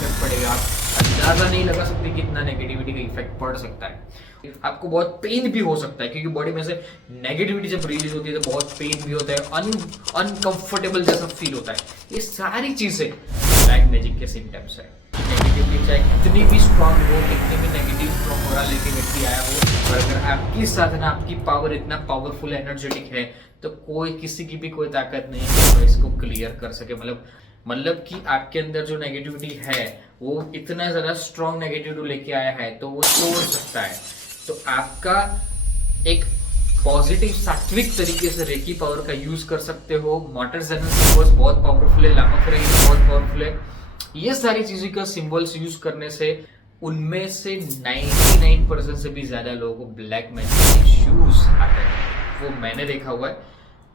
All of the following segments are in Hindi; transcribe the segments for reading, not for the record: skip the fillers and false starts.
इफेक्ट पड़ेगा। आप अंदाजा नहीं लगा सकते कितना नेगेटिविटी का इफेक्ट पड़ सकता है। आपको बहुत पेन भी हो सकता है, क्योंकि बॉडी में से नेगेटिविटी जब रिलीज होती है तो बहुत पेन भी होता है, अनकंफर्टेबल जैसा फील होता है। ये सारी चीजें ब्लैक मैजिक के सिम्टम्स है। नेगेटिविटी चाहे कितनी भी स्ट्रांग हो, कितनी भी नेगेटिव स्ट्रांग हो रहा लेके व्यक्ति आया हो, और अगर आपकी साधना, आपकी पावर इतना पावरफुल एनर्जेटिक है तो कोई किसी की भी कोई ताकत नहीं है तो इसको क्लियर कर सके। मतलब कि आपके अंदर जो नेगेटिविटी है वो इतना ज्यादा स्ट्रांग नेगेटिविटी लेके आया है तो वो तोड़ सकता है। तो आपका एक पॉजिटिव सात्विक तरीके से रेकी पावर का यूज कर सकते हो। मोटर जेनन सिंबल्स बहुत पावरफुल है, लामा फ्रेम बहुत पावरफुल है। ये सारी चीजों का सिंबल्स यूज करने से उनमें से 99% से भी ज्यादा लोगों को ब्लैक मैजिक इश्यूज आते हैं। वो मैंने देखा हुआ है।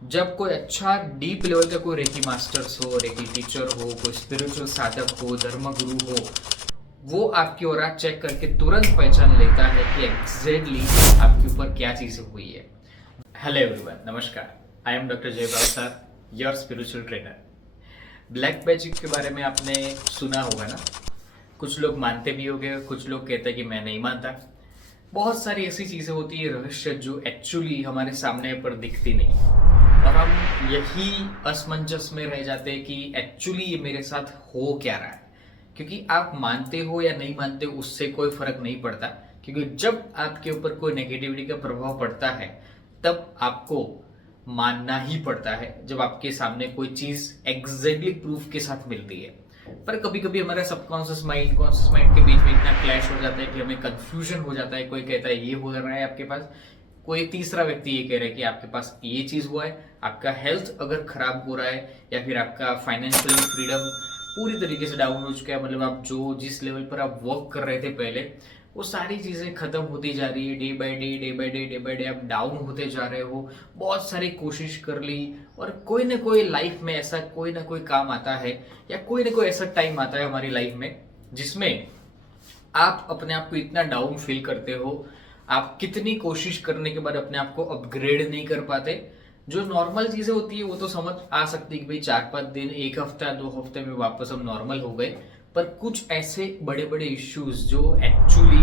जब कोई अच्छा डीप लेवल का कोई रेकी मास्टर्स हो, रेकी टीचर हो, कोई स्पिरिचुअल साधक हो, धर्म गुरु हो, वो आपकी ओर चेक करके तुरंत पहचान लेता है कि एग्जैक्टली आपके ऊपर क्या चीजें हुई है। हेलो एवरीवन, नमस्कार। आई एम डॉक्टर जय sir, your spiritual trainer. Black magic के बारे में आपने सुना होगा ना। कुछ लोग मानते भी होंगे, कुछ लोग कहते हैं कि मैं नहीं मानता। बहुत सारी ऐसी चीजें होती है, रहस्य, जो एक्चुअली हमारे सामने पर दिखती नहीं, और हम यही असमंजस में रह जाते हैं कि एक्चुअली ये मेरे साथ हो क्या रहा है। क्योंकि आप मानते हो या नहीं मानते हो उससे कोई फर्क नहीं पड़ता, क्योंकि जब आपके ऊपर कोई नेगेटिविटी का प्रभाव पड़ता है तब आपको मानना ही पड़ता है, जब आपके सामने कोई चीज एग्जैक्टली प्रूफ के साथ मिलती है। पर कभी कभी हमारा सबकॉन्शियस माइंड, कॉन्शियस माइंड के बीच में इतना क्लैश हो जाता है कि हमें कंफ्यूजन हो जाता है। कोई कहता है ये हो रहा है आपके पास, कोई तीसरा व्यक्ति ये कह रहा है कि आपके पास ये चीज हुआ है। आपका हेल्थ अगर खराब हो रहा है, या फिर आपका फाइनेंशियल फ्रीडम पूरी तरीके से डाउन हो चुका है, मतलब आप जो जिस लेवल पर आप वर्क कर रहे थे पहले, वो सारी चीजें खत्म होती जा रही है। Day by day, day by day, day by day आप डाउन होते जा रहे हो। बहुत सारी कोशिश कर ली, और कोई ना कोई लाइफ में ऐसा कोई ना कोई काम आता है, या कोई ना कोई ऐसा टाइम आता है हमारी लाइफ में जिसमें आप अपने आप को इतना डाउन फील करते हो। आप कितनी कोशिश करने के बाद अपने आप को अपग्रेड नहीं कर पाते। जो नॉर्मल चीजें होती है वो तो समझ आ सकती है कि भाई 4-5 दिन, 1 हफ्ता, 2 हफ्ते में वापस हम नॉर्मल हो गए। पर कुछ ऐसे बड़े बड़े इश्यूज जो एक्चुअली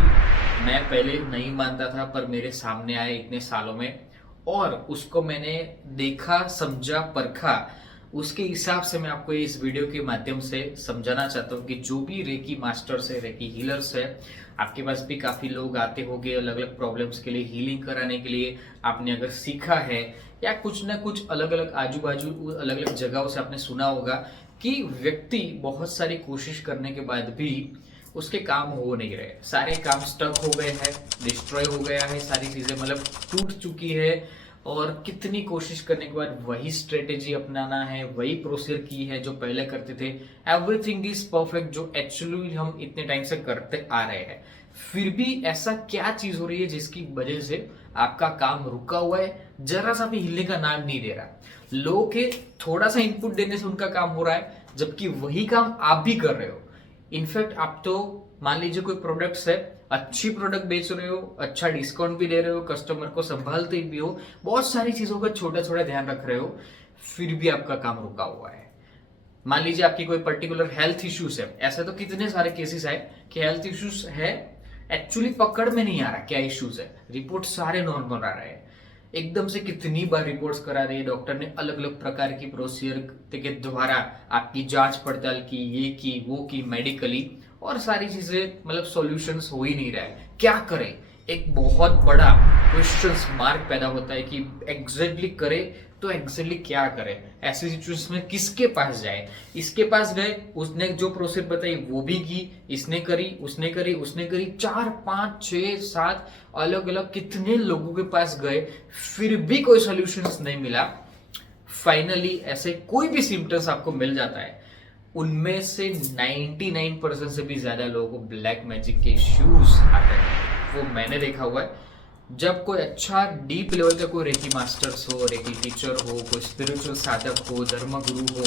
मैं पहले नहीं मानता था, पर मेरे सामने आए इतने सालों में, और उसको मैंने देखा, समझा, परखा, उसके हिसाब से मैं आपको इस वीडियो के माध्यम से समझाना चाहता हूँ कि जो भी रेकी मास्टर्स है, रेकी हीलर्स है, आपके पास भी काफी लोग आते होंगे अलग अलग प्रॉब्लम्स के लिए, हीलिंग कराने के लिए। आपने अगर सीखा है, या कुछ ना कुछ अलग अलग आजू बाजू अलग अलग जगहों से आपने सुना होगा कि व्यक्ति बहुत सारी कोशिश करने के बाद भी उसके काम हो नहीं रहे, सारे काम स्टक हो गए हैं, डिस्ट्रॉय हो गया है, सारी चीजें मतलब टूट चुकी है, और कितनी कोशिश करने के बाद वही स्ट्रेटेजी अपनाना है, वही प्रोसीजर की है जो पहले करते थे। एवरीथिंग इज परफेक्ट, जो एक्चुअली हम इतने टाइम से करते आ रहे हैं। फिर भी ऐसा क्या चीज हो रही है जिसकी वजह से आपका काम रुका हुआ है, जरा सा भी हिलने का नाम नहीं दे रहा। लोगों के थोड़ा सा इनपुट देने से उनका काम हो रहा है, जबकि वही काम आप भी कर रहे हो। इनफैक्ट आप तो मान लीजिए कोई प्रोडक्ट्स है, अच्छी प्रोडक्ट बेच रहे हो, अच्छा डिस्काउंट भी ले रहे हो, कस्टमर को संभालते भी हो, बहुत सारी चीजों का छोटा छोटा ध्यान रख रहे हो, फिर भी आपका काम रुका हुआ है। मान लीजिए आपकी कोई पर्टिकुलर हेल्थ इश्यूज है। ऐसे तो कितने सारे केसेस है कि हेल्थ इश्यूज है, एक्चुअली पकड़ में नहीं आ रहा क्या इश्यूज है, रिपोर्ट सारे नॉर्मल आ रहे हैं। एकदम से कितनी बार रिपोर्ट्स करा रही है, डॉक्टर ने अलग अलग प्रकार की प्रोसीजर के द्वारा आपकी जांच पड़ताल की, ये की, वो की, मेडिकली, और सारी चीजें मतलब सॉल्यूशंस हो ही नहीं रहा है। क्या करें? एक बहुत बड़ा क्वेश्चन मार्क पैदा होता है कि एग्जैक्टली करे तो एग्जैक्टली क्या करे। ऐसी सिचुएशन में किसके पास जाए? इसके पास गए, उसने जो प्रोसेस बताई वो भी की, इसने करी, उसने करी, उसने करी, 4, 5, 6, 7 अलग अलग कितने लोगों के पास गए, फिर भी कोई सॉल्यूशंस नहीं मिला। फाइनली ऐसे कोई भी सिम्टम्स आपको मिल जाता है, उनमें से 99% से भी ज्यादा लोगों को ब्लैक मैजिक के इश्यूज आते हैं। वो मैंने देखा हुआ है। जब कोई अच्छा डीप लेवल का कोई रेकी मास्टर्स हो, रेकी टीचर हो, कोई स्पिरिचुअल साधक हो, धर्म गुरु हो,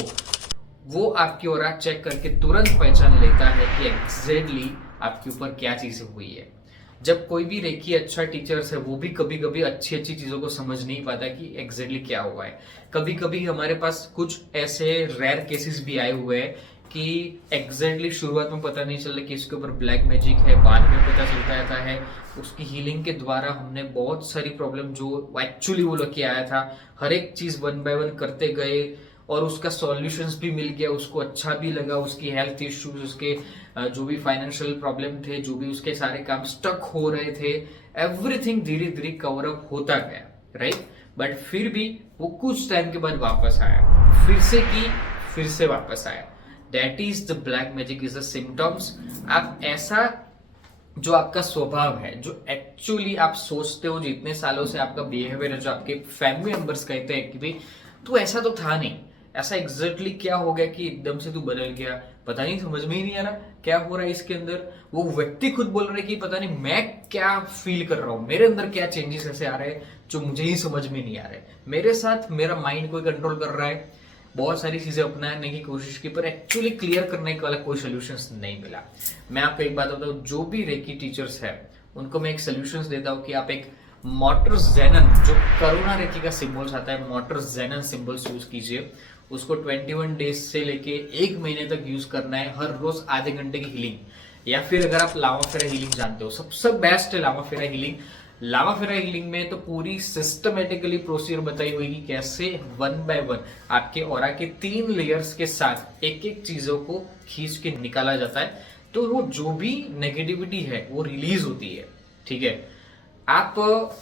वो आपकी ओर चेक करके तुरंत पहचान लेता है कि एग्जैक्टली आपके ऊपर क्या चीजें हुई है। जब कोई भी रेकी अच्छा टीचर्स है, वो भी कभी कभी अच्छी अच्छी चीजों को समझ नहीं पाता कि एग्जैक्टली क्या हुआ है। कभी कभी हमारे पास कुछ ऐसे रेयर केसेस भी आए हुए हैं कि एग्जैक्टली शुरुआत में पता नहीं चला कि इसके ऊपर ब्लैक मैजिक है, बाद में पता चलता रहता है। उसकी हीलिंग के द्वारा हमने बहुत सारी प्रॉब्लम जो एक्चुअली वो लेके आया था, हर एक चीज वन बाय वन करते गए और उसका सॉल्यूशंस भी मिल गया, उसको अच्छा भी लगा। उसकी हेल्थ इश्यूज, उसके जो भी फाइनेंशियल प्रॉब्लम थे, जो भी उसके सारे काम स्टक हो रहे थे, एवरीथिंग धीरे धीरे कवर अप होता गया, राइट। बट फिर भी वो कुछ टाइम के बाद वापस आया, फिर से वापस आया। That is the black magic, is the symptoms. आप ऐसा जो आपका स्वभाव है, जो एक्चुअली आप सोचते हो, जितने सालों से आपका बिहेवियर है, जो आपके फैमिली मेंबर्स कहते हैं कि भाई तू ऐसा तो था नहीं, ऐसा एग्जैक्टली क्या हो गया कि एकदम से तू बदल गया, पता नहीं, समझ में ही नहीं आ रहा क्या हो रहा है इसके अंदर। वो व्यक्ति खुद बोल रहे कि पता नहीं मैं क्या फील कर रहा हूँ, मेरे अंदर क्या चेंजेस ऐसे आ रहे हैं जो मुझे ही समझ में नहीं आ रहे। मेरे साथ मेरा माइंड कोई कंट्रोल कर रहा है, बहुत सारी चीजें अपनाने की कोशिश की, पर एक्चुअली क्लियर करने वाला कोई सोल्यूशंस नहीं मिला। मैं आपको एक बात बताऊं, जो भी रेकी टीचर्स है उनको मैं एक सोल्यूशंस देता हूं कि आप एक मोटर जेनन, जो करुणा रेकी का सिंबल्स आता है, मोटर जेनन सिंबल्स यूज कीजिए। उसको 21 डेज से लेके 1 महीने तक यूज करना है, हर रोज आधे घंटे की हीलिंग। या फिर अगर आप लावा फेरा हीलिंग जानते हो, सबसे बेस्ट है लावा फेरा हीलिंग। लावा फेरा हीलिंग में तो पूरी सिस्टमेटिकली प्रोसीजर बताई हुई कि कैसे 1 बाय 1 आपके ऑरा के 3 लेयर्स के साथ एक एक चीजों को खींच के निकाला जाता है, तो वो जो भी नेगेटिविटी है वो रिलीज होती है, ठीक है। आप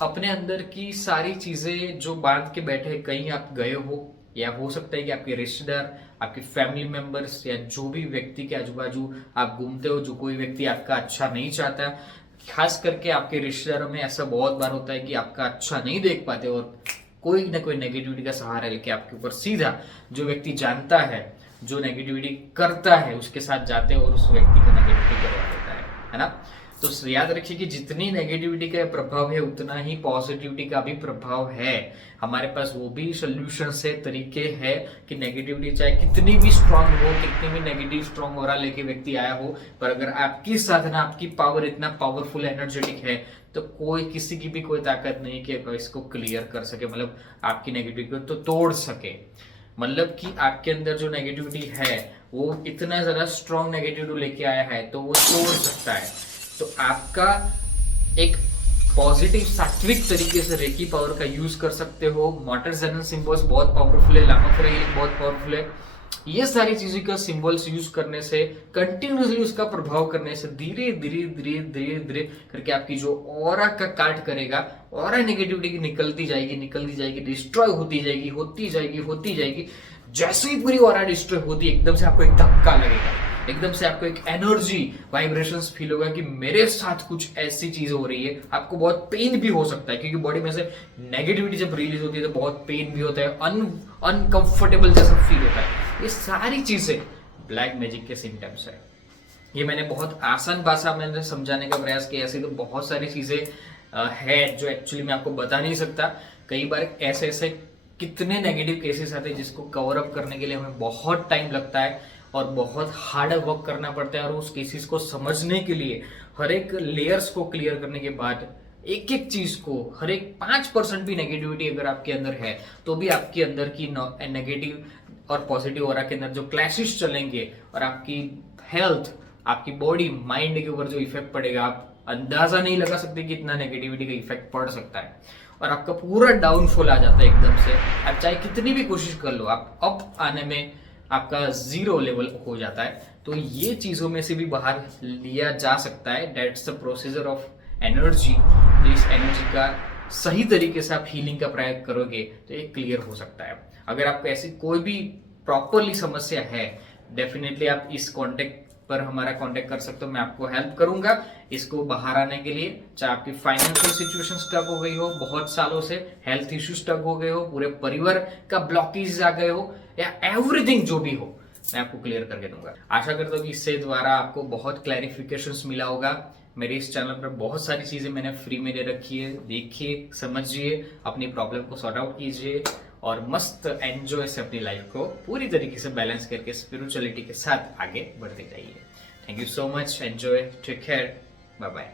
अपने अंदर की सारी चीजें जो बांध के बैठे, कहीं आप गए हो, या हो सकता है कि आपके रिश्तेदार, आपके फैमिली मेंबर्स, या जो भी व्यक्ति के आजू बाजू आप घूमते हो, जो कोई व्यक्ति आपका अच्छा नहीं चाहता, खास करके आपके रिश्तेदारों में ऐसा बहुत बार होता है कि आपका अच्छा नहीं देख पाते और कोई ना कोई नेगेटिविटी का सहारा लेके आपके ऊपर सीधा जो व्यक्ति जानता है, जो नेगेटिविटी करता है, उसके साथ जाते हैं और उस व्यक्ति का नेगेटिविटी करवा देता है ना। तो याद रखिए कि जितनी नेगेटिविटी का प्रभाव है उतना ही पॉजिटिविटी का भी प्रभाव है। हमारे पास वो भी सोल्यूशंस है, तरीके हैं कि नेगेटिविटी चाहे कितनी भी स्ट्रांग हो, कितनी भी नेगेटिव स्ट्रांग ऑरा लेके व्यक्ति आया हो, पर अगर आपकी साधना, आपकी पावर इतना पावरफुल एनर्जेटिक है, तो कोई किसी की भी कोई ताकत नहीं कि इसको क्लियर कर सके, मतलब आपकी नेगेटिविटी को तो तोड़ सके। मतलब कि आपके अंदर जो नेगेटिविटी है वो इतना ज्यादा स्ट्रांग नेगेटिविटी लेके आया है तो वो तोड़ सकता है। तो आपका एक पॉजिटिव सात्विक तरीके से रेकी पावर का यूज कर सकते हो। मोटर जेनन सिंबल्स बहुत पावरफुल है, लामा फेरा हीलिंग बहुत पावरफुल है। ये सारी चीजों का सिंबल्स यूज करने से, कंटिन्यूसली उसका प्रभाव करने से धीरे धीरे धीरे धीरे धीरे करके आपकी जो ऑरा का काट करेगा, ऑरा नेगेटिविटी की निकलती जाएगी, डिस्ट्रॉय होती जाएगी। जैसे ही पूरी ऑरा डिस्ट्रॉय होती है, एकदम से आपको एक धक्का लगेगा, एकदम से आपको एक एनर्जी वाइब्रेशंस फील होगा कि मेरे साथ कुछ ऐसी चीज हो रही है। आपको बहुत पेन भी हो सकता है, क्योंकि बॉडी में से नेगेटिविटी जब रिलीज होती है तो बहुत पेन भी होता है, अनकंफर्टेबल जैसा फील होता है। ये सारी चीजें ब्लैक मैजिक के सिम्टम्स है। ये मैंने बहुत आसान भाषा में समझाने का प्रयास किया। ऐसी तो बहुत सारी चीजें है जो एक्चुअली मैं आपको बता नहीं सकता। कई बार ऐसे कितने नेगेटिव केसेस आते हैं जिसको कवर अप करने के लिए हमें बहुत टाइम लगता है और बहुत हार्ड वर्क करना पड़ता है। और उस केसेस को समझने के लिए, हर एक लेयर्स को क्लियर करने के बाद, एक एक चीज को, हर एक 5% भी नेगेटिविटी अगर आपके अंदर है तो भी आपके अंदर की नेगेटिव और पॉजिटिव ऑरा के अंदर जो क्लैशेस चलेंगे और आपकी हेल्थ, आपकी बॉडी, माइंड के ऊपर जो इफेक्ट पड़ेगा, आप अंदाजा नहीं लगा सकते कि इतना नेगेटिविटी का इफेक्ट पड़ सकता है और आपका पूरा डाउनफॉल आ जाता है एकदम से। आप चाहे कितनी भी कोशिश कर लो, आप अप आने में आपका 0 लेवल हो जाता है। तो ये चीजों में से भी बाहर लिया जा सकता है। That's the procedure of energy. तो इस एनर्जी का सही तरीके से आप हीलिंग का प्रयोग करोगे तो ये क्लियर हो सकता है। अगर आपको ऐसी कोई भी प्रॉपरली समस्या है, डेफिनेटली आप इस कॉन्टेक्ट पर हमारा कांटेक्ट कर सकते हो। मैं आपको हेल्प करूंगा इसको बाहर आने के लिए। चाहे आपकी फाइनेंशियल सिचुएशन स्टक हो गई हो, बहुत सालों से हेल्थ इश्यू स्टक हो गए हो, पूरे परिवार का ब्लॉकेज आ गए हो, या एवरीथिंग जो भी हो, मैं आपको क्लियर करके दूंगा। आशा करता हूँ कि इससे द्वारा आपको बहुत क्लैरिफिकेशंस मिला होगा। मेरे इस चैनल पर बहुत सारी चीजें मैंने फ्री में दे रखी है, देखिए, समझिए, अपनी प्रॉब्लम को सॉर्ट आउट कीजिए और मस्त एंजॉय से अपनी लाइफ को पूरी तरीके से बैलेंस करके स्पिरिचुअलिटी के साथ आगे बढ़ते जाइए। Thank you so much, enjoy, take care, bye bye.